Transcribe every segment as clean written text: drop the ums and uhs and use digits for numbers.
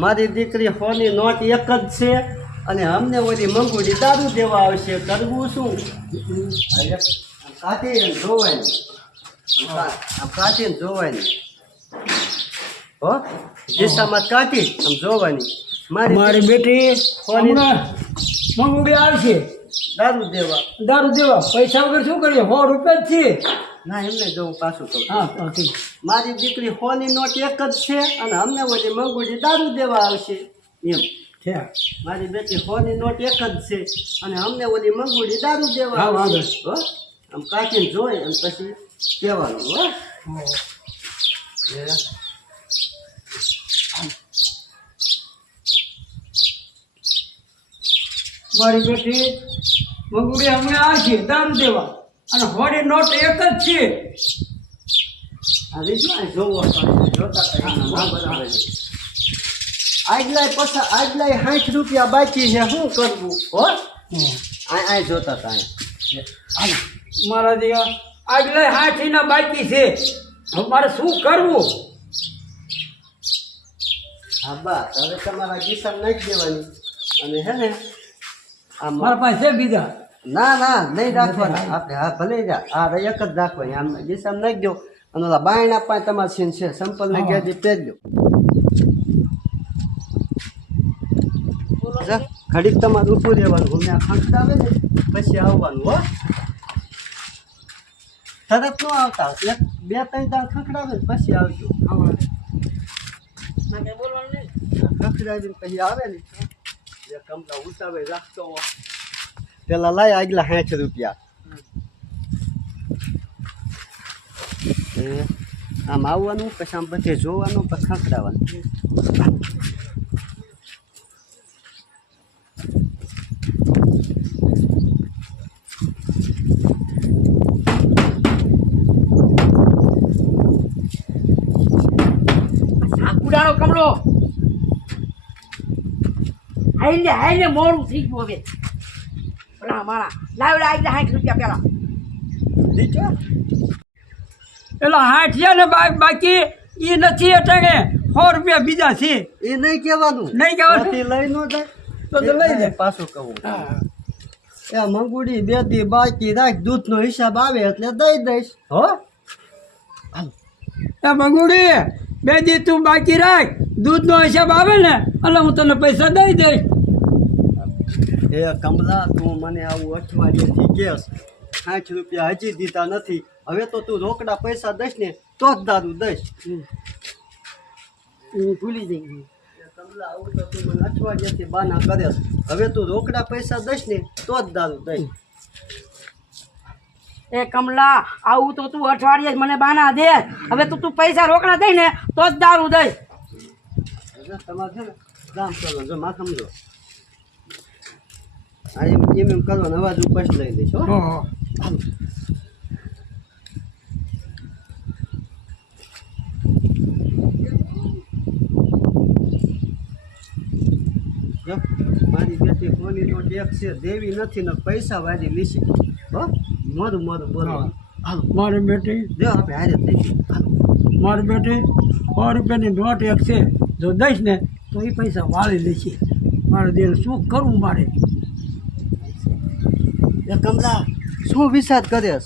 મારી દીકરી હોની નોટ એક જ છે અને અમને ઓલી મંગુડી દારૂ દેવા આવશે. કરવું શું? કાઢી જોવાની, આમ કાઢીને જોવાની. હો દિશામાં કાઢી આમ જોવાની. મારી બેટી હમણાં મંગુડી આવશે દારૂ દેવા. પૈસા વગર શું કરીએ? 100 રૂપિયા જ છે. ના એમને જોવું પાછું કહું. હા મારી દીકરી હોની નોટ એક જ છે અને અમને ઓલી મંગુડી દારૂ દેવા આવશે એમ છે. મારી બેટી હોની નોટ એક જ છે અને અમને ઓલી મંગુડી દારૂ દેવા હા, વાંધો આવશે. હો આમ કાઢીને જોઈ અને પછી કહેવાનું. હો મારી બેટી મંગુડી હમણાં આવશે દારૂ દેવા અને હોડી નોટ એક જ છે. આ રીતના જોવો જોતા બરાબર છે. આજલાય 60 રૂપિયા બાકી છે. શું કરવું? હો આ જોતા હતા. મારા જેવા આગલે 60 ના બાકી છે. હવે મારે શું કરવું? હા બસ હવે તમારા ગીસા નાખી દેવાની અને હે ને આ મારા પાસે છે બીજા? ના નહીં રાખવાના આપણે. હા ભલે જા આ એક જ રાખવાની. આમ ગીસા નાખી દો અને ઓલા બાયણા પાસે તમારે સીન છે સંપલ ને ગેજી પહેરજો. ઘડીક તમારે ઊભું રહેવાનું. અમને આ ખંખડાવે ને પછી આવવાનું. હો તરત ન આવતા. 2-3 દાણ ખંખડાવે ને પછી આવજો. ખંખડાવીને પછી આવે ને એ કમલા ઉતાવે રાખતો પેલા લાય આગલા 60 રૂપિયા. આમ આવવાનું પછી આમ બધે જોવાનું પછી ખંખડાવાનું. ઉડાડો કમળો. હાઈને મોડું થઈ ગયું હવે. પેલા મારા લાવડા આવી 60 રૂપિયા પેલા. દીચો પેલા 60 છે ને બાકી એ નથી એટલે 100 રૂપિયા બીજા છે. એ નહીં કહેવાનું. નહીં કહેવાનું? લઈ ન જાય તો લઈ જાય. પાછું કહું એ મંગુડી 2 દી બાકી રાખ. દૂધનો હિસાબ આવે એટલે દઈ દઈશ. હો એ મંગુડી 2 દી તું બાકી રાખ. દૂધનો હિસાબ આવે ને એટલે હું તને પૈસા દઈ દઈશ. એ કમલા તું મને આવું અઠવાડિયેથી કેસ 60 રૂપિયા હજી દીધા નથી. હવે તો તું રોકડા પૈસા દઈશ ને તો જ દારૂ દઈશ. ભૂલી જઈ. કમલા આવું તો તું મને અઠવાડિયાથી બાના કરે. હવે તું રોકડા પૈસા દઈશ ને તો જ દારૂ દઈશ. એ કમલા આવું તો તું અઠવાડિયે જ મને બાના દે. હવે તો તું પૈસા રોકડા દઈ ને તો જ દારૂ દઈ. તમારે છે ને ગામ ચાલો જો માં સમજો. આ એમ કરવાનો અવાજ ઉપર લઈ દઈશ. હો મારી બેટી કોની તો ટેક્સ છે દેવી નથી ને પૈસા વાળી લીસી. હો મોરું બોલવાનું. હાલો મારી બેટી જો આપણે હારે થઈ ગયું. મારી બેટી 100 રૂપિયાની નોટ એક છે. જો દઈશ ને તો એ પૈસા વાળી લેશે. મારે દિલ શું કરવું? મારે એ કમલા શું વિચાર કર્યો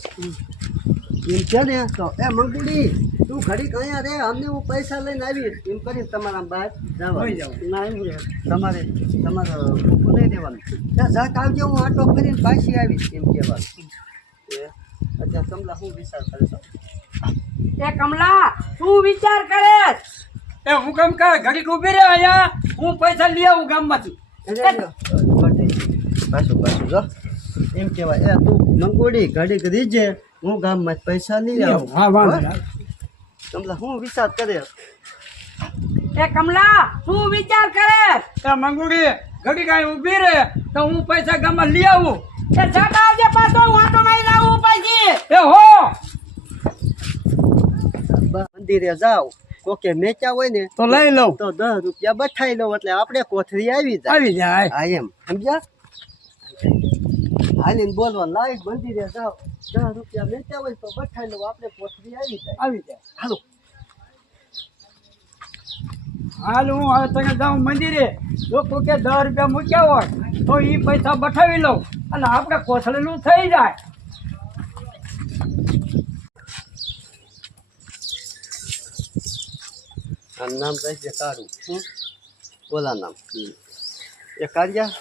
એમ છે ને તો એ મંગુડી તું ઘડીક અહીંયા રે. અમને હું પૈસા લઈને આવીશ એમ કરીને તમારા બહાર જવા. તમારે નહીં દેવાનું. ત્યાં જાત આવજો હું આટો કરીને પાછી આવીશ એમ કહેવાનું. અત્યારે કમલા શું વિચાર કરે છો? એ કમલા શું વિચાર કરે? એ હું કામ કર ઘડીક ઊભી રહે અહીંયા. હું પૈસા લઈ આવું ગામમાંથી. પાછું જો એમ કહેવાય. એ તું મંગુડી ઘડીક રીજે હું ગામમાં પૈસા લઈ આવું. હા વાંધો. કમલા શું વિચાર કરે? એ કમલા શું વિચાર કરે? એ મંગુડી ઘડીક અહીં ઊભી રહે તો હું પૈસા ગામમાં લઈ આવું. એ જટ આવજે પાછો. હું આટો મારી આવું પછી. એ હો મંદિરે જાવ કોકે મેચ્યા હોય ને તો લઈ લઉં. તો 10 રૂપિયા બઠાઈ લઉં એટલે આપણે કોથરી આવી જાય. હા એમ સમજ્યા? હાલીને બોલવા લાઈટ મંદિરે જાવ 10 રૂપિયા મેચ્યા હોય તો બઠાઈ લઉં આપણે કોથરી આવી જાય. આવી જાય. હાલો હાલ હું હવે તને જાઉં મંદિરે લોકો કે 10 રૂપિયા મૂક્યા હોય તો એ પૈસા બઠાવી લઉં અને આપણે કોથળેલું થઈ જાય. આ નામ રહેશે તારું. ઓલા નામ એ કાઢ્યા.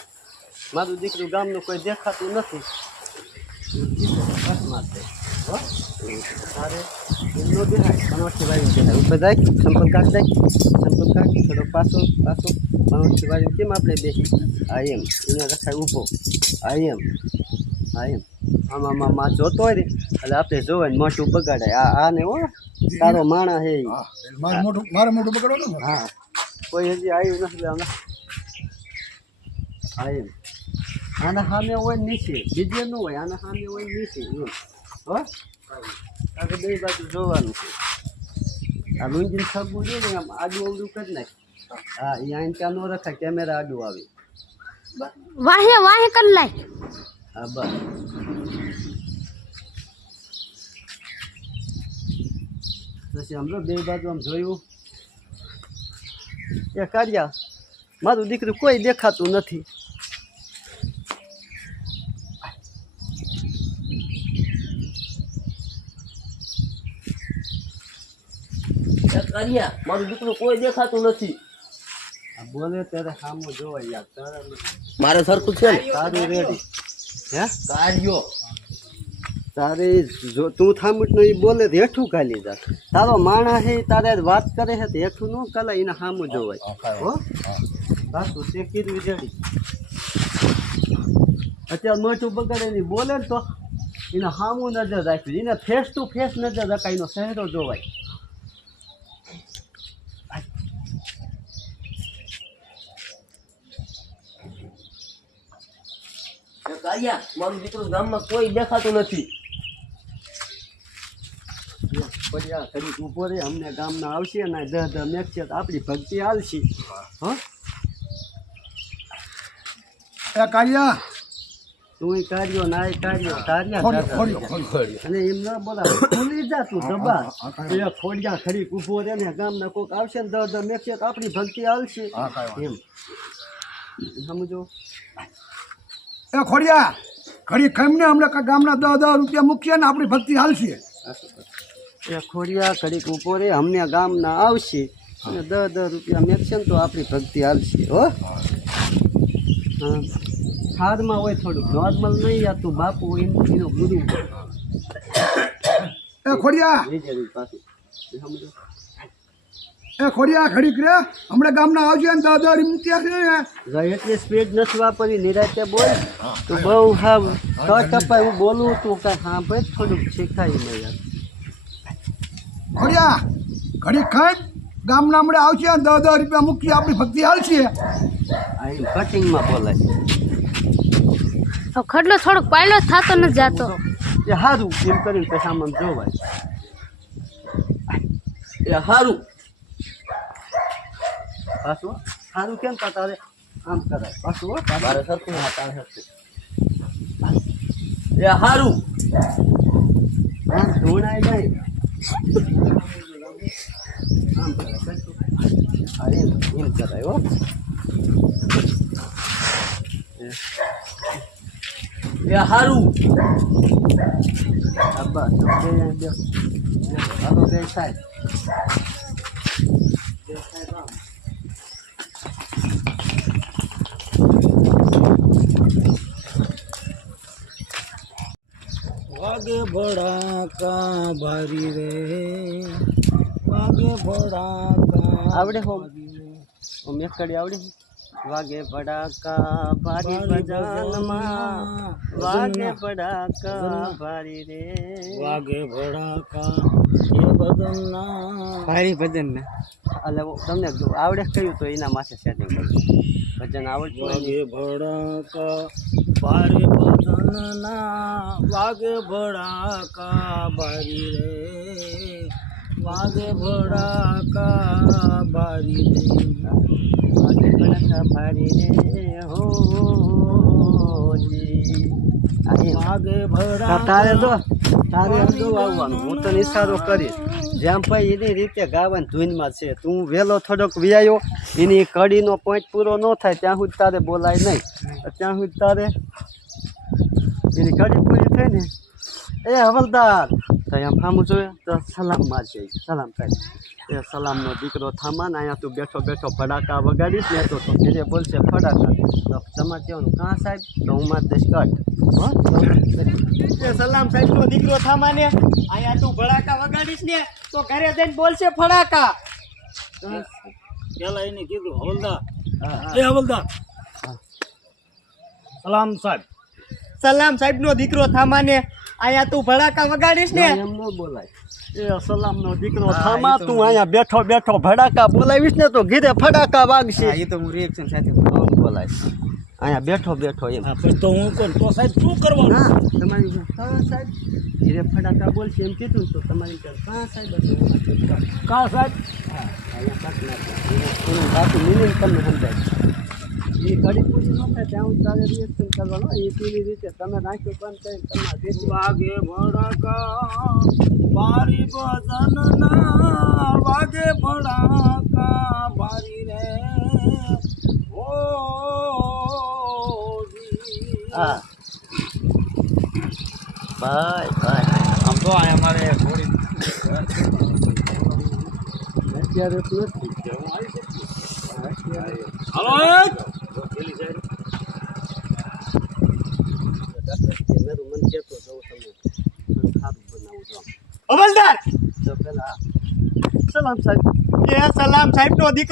મારું દીકરું ગામનું કોઈ દેખાતું નથી. અકસ્માત છે. હો તારે એમનો દેખાય મનોજથી વાળી દેખાય ઉપર જાય સંપર્ક કાઢ જાય સંપર્ક કાઢ થોડો પાછો મનોજથી વાળી કેમ આપણે બેસી આ એમ એને રખાય ઊભો આ એમ આમાં જોતો હોય ને એટલે આપણે જોવાય ને મોટું બગાડાય આને હો તારો માણા હે મારે મોટું પકડવાનું. હા કોઈ હજી આવ્યું નથી આમાં હા એમ આના સામે હોય નીચે બીજે ન હોય આના સામે હોય નીચે એમ હો આપણે બે બાજુ જોવાનું છે. આ લુંજીને થગવું છે ને આમ આડું અવડું કરી નાખ. હા એ આઈને ત્યાં ન રખાય કેમેરા આડું આવે. વાહે વાહે કર લાય. હા બસ પછી આમ બે બાજુ આમ જોયું એ કાર્યા મારું દીકરું કોઈ દેખાતું નથી. મારું દીકરું કોઈ દેખાતું નથી. આ બોલે ત્યારે સામું જોવાય યાર તારા મારે સરખું છે ને તારું રેડી હે કાર્યો તારે જો તું થાંભટ એ બોલે તો હેઠું ખાલી જા તારો માણા છે તારે વાત કરે છે તો હેઠું ન કલાય એને સામું જોવાય હો સાચું તે કીધું રેડી. અત્યારે મોટું બગાડે ની બોલે ને તો એને સામું નજર રાખવી એને ફેસ ટુ ફેસ નજર રખાય એનો ચહેરો જોવાય. કાર્યા મારું દીકરું ગામમાં કોઈ દેખાતું નથી. પડ્યા ઘડીક ઊભો રહે અમને ગામના આવશે ને 10 મેકશે તો આપણી ભક્તિ હાલશે. હો એ કાળિયા તું કાર્યો ના કાર્યો અને એમ ના બોલા ખુલી જા તું દબા એ ખોડિયા ખડીક ઊભો રહે ને ગામના કોઈક આવશે ને 10 મેકશે તો આપણી ભક્તિ હાલશે એમ સમજો. એ ખોડિયા ઘડી ખાઈને હમણાં ગામના 10 રૂપિયા મૂકીએ ને આપણી ભક્તિ હાલશે. એ ખોડિયા ઘડીક ઊભો રહે અમને ગામના આવશે અને 10 રૂપિયા મેકશે ને તો આપણી ભક્તિ હાલશે. હો હા હારમાં હોય થોડુંક નોર્મલ નહીં યાર તું બાપુ એનો ગુરુ એ ખોડિયા પાછું સમજો. એ ખોડિયા ઘડીક રે હમણાં ગામના આવજે ને 10 મૂક્યા છે. એટલી સ્પીડ નથી વાપરી નિરાતે બોલ તું બહુ હા ટપાય હું બોલું તું કાંઈ હા ભાઈ થોડુંક શીખાય નહીં યાર. ખોડિયા ઘડીક ખાઈ ગામના હમણાં આવશે ને 10 રૂપિયા મૂકી આપણી ભક્તિ હાલશે. આ એમ કટિંગમાં બોલાય હવે ખડલો થોડોક પાયલો થતો નથી જાતો. એ સારું એમ કરીને પછી આમ જોવાય. એ હારું પાછું સારું કેમ તા તારે આમ કરાય પાછું હો મારે સરખું હા તારે સરખું. એ હારું આમ ધોણાય જાય આમ કરાય પાછું. હા એમ કરાય હો. એ હારું હા બસ હાલો બે સાહેબ વાગે ભડાકા ભારી રે વાગે ભડાકા આવડે હો મેકડી આવડે વાગે ભડાકા ભારી ભજનમાં વાગે ભડાકા ભારી રે વાગે ભડાકા એ બદલના ભારી ભજન ને એટલે તમને આવડે કયું તો એના માથે સેટિંગ કરું ભજન આવડતું વાગે ભડાકા ભારે ભજનના વાગે ભડાકા ભારી રે વાગે ભડાકા ભારી રે વાગે ભડાકા ભારી રે હો વાગે ભડાકા તારે તો આવવાનું હું તને ઈશારો કરીશ જેમ ભાઈ એની રીતે ગાવાની ધૂનમાં છે તું વહેલો થોડોક વ્યાયો એની કડીનો પોઈન્ટ પૂરો ન થાય ત્યાં સુધી તારે બોલાય નહીં ત્યાં સુધી તારે એની કડી પૂરી થઈ ને એ હવલદાર તો આમ સામું જોઈએ તો સલામ મારજે સલામ થાય એ સલામનો દીકરો થામા ને અહીંયા તું બેઠો બેઠો ફડાકા વગાડીશ ને તો ઘરે બોલશે ફડાકા તો તમારે કહેવાનું કાં સાહેબ તો હું માર દઈશ કટ હો એ સલામ સાહેબનો દીકરો થામાને અહીંયા તું ભડાકા વગાડીશ ને તો ઘરે જઈને બોલશે ફડાકા પેલા એને કીધું હવલદાર એ હવલદાર સલામ સાહેબનો દીકરો થામાને અહીંયા તું ભડાકા વગાડીશ ને એમ ન બોલાય એ સલામનો દીકરો થામા તું અહીંયા બેઠો બેઠો ભડાકા બોલાવીશ ને તો ઘીરે ફડાકા વાગશે એ તો હું રિએક્શન સાથે બોલાય અહીંયા બેઠો બેઠો એમ પછી તો હું કોણ તો સાહેબ શું કરવાનું ના તમારી હા સાહેબ ઘીરે ફડાકા બોલશે એમ કીધું તો તમારી હા સાહેબ કા સાહેબ અહીંયા કાઢી નાખો બાકી મિલિયન તમને સમજાય એ ઘડી પૂરી ન થાય ત્યાં હું તારે રિએક્શન કરવાનો એ પેલી રીતે તમે નાખ્યો બંધ કરીને તમારે દેશી વાગે ભડાકા બારી બજનના વાગે ભડાકા બારી રે ઓ હા બાય બાય આમ તો આ અમારે થોડી અત્યારે નથી હું આવી શકું હાલો મેરું મન કહેતો જવું તમે ખાધું બનાવું છો હવલદાર તો પેલા સલામ સાહેબ એ સલામ સાહેબનો દીકરો